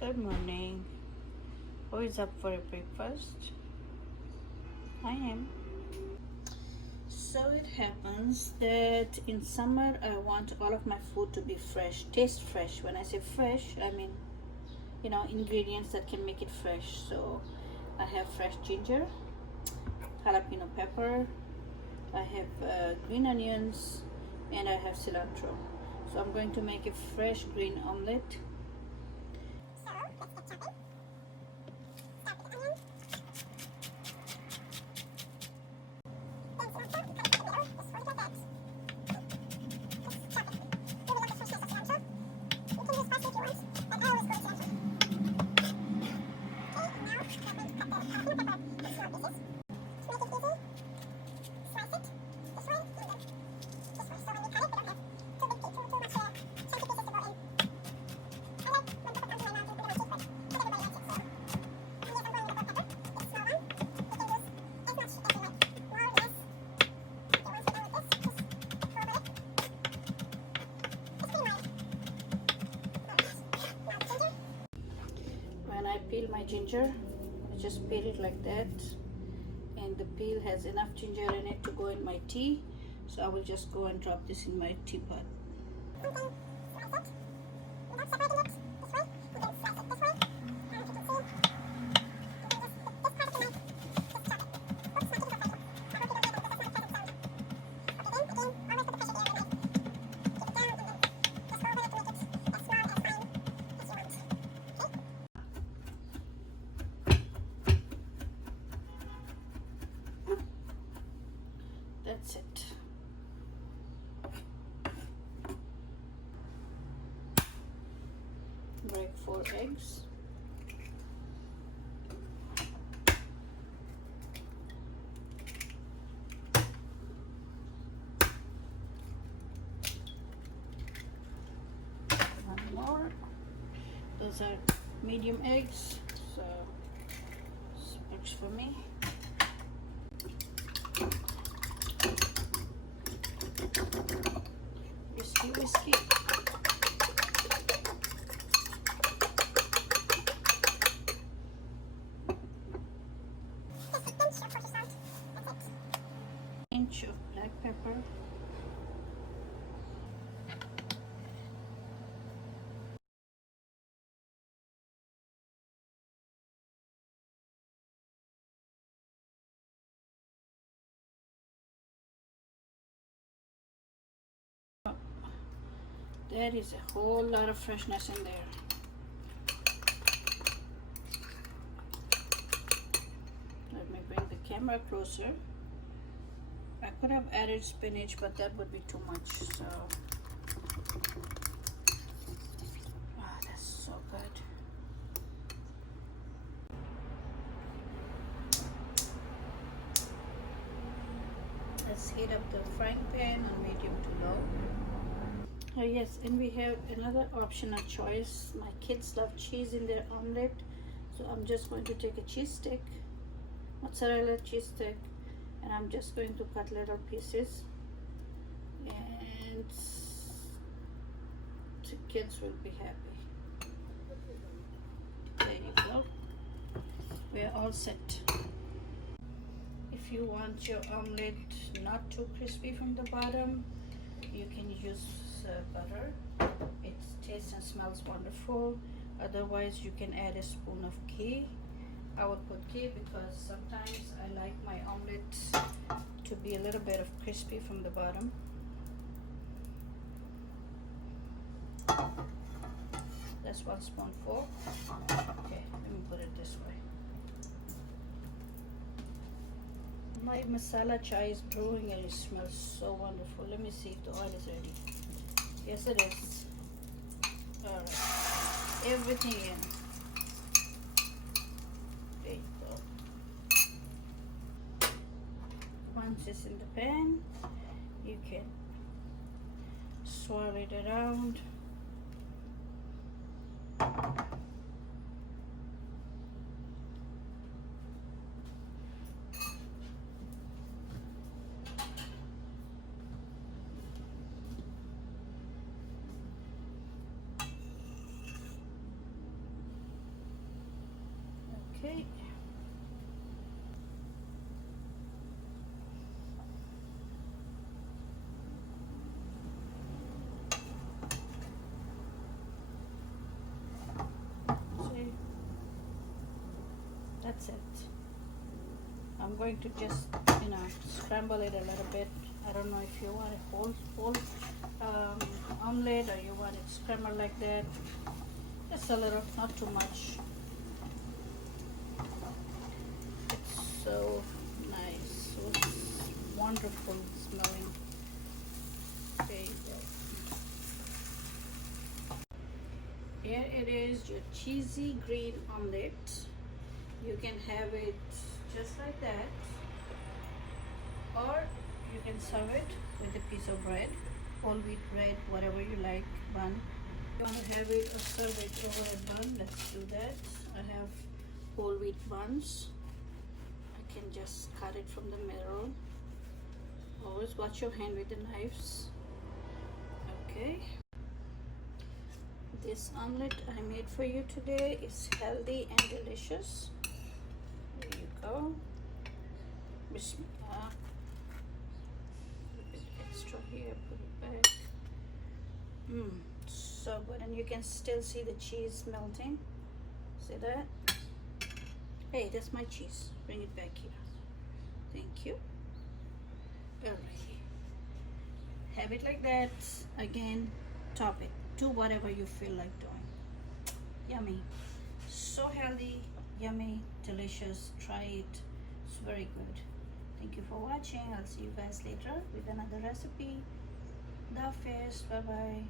Good morning. Who is up for a breakfast? I am. So it happens that in summer I want all of my food to be fresh, taste fresh. When I say fresh, I mean, ingredients that can make it fresh. So I have fresh ginger, jalapeno pepper, I have green onions, and I have cilantro. So I'm going to make a fresh green omelette. When I peel my ginger, I just peel it like that, and the peel has enough ginger in it to go in my tea, so I will just go and drop this in my teapot. That's it. Break 4 eggs. One more. Those are medium eggs, so this works for me. Whiskey. Inch of black pepper. There is a whole lot of freshness in there. Let me bring the camera closer. I could have added spinach, but that would be too much. So, that's so good. Let's heat up the frying pan on medium to low. Oh yes, and we have another optional choice. My kids love cheese in their omelette, so I'm just going to take a cheese stick, mozzarella cheese stick, and I'm just going to cut little pieces, and the kids will be happy. There you go. We're all set. If you want your omelette not too crispy from the bottom, you can use butter. It tastes and smells wonderful. Otherwise, you can add a spoon of ghee. I would put ghee because sometimes I like my omelet to be a little bit of crispy from the bottom. That's 1 spoonful. Okay, let me put it this way. My masala chai is brewing and it smells so wonderful. Let me see if the oil is ready. Yes, it is. Alright. Everything in. There you go. Once it's in the pan, you can swirl it around. Okay. See, that's it. I'm going to just, scramble it a little bit. I don't know if you want a whole omelet, or you want it scrambled like that. Just a little, not too much. It's so nice, so wonderful smelling. There you go. Here it is, your cheesy green omelet. You can have it just like that, or you can serve it with a piece of bread, whole wheat bread, whatever you like, bun. If you want to have it or serve it over a bun, let's do that. I have whole wheat buns. I can just cut it from the middle. Always watch your hand with the knives. Okay. This omelet I made for you today is healthy and delicious. There you go. Bismillah. A bit extra here, put it back. So good, and you can still see the cheese melting. See that? Hey, that's my cheese. Bring it back here. Thank you. Alrighty. Have it like that. Again, top it. Do whatever you feel like doing. Yummy. So healthy, yummy, delicious. Try it. It's very good. Thank you for watching. I'll see you guys later with another recipe. Dafis. Bye bye.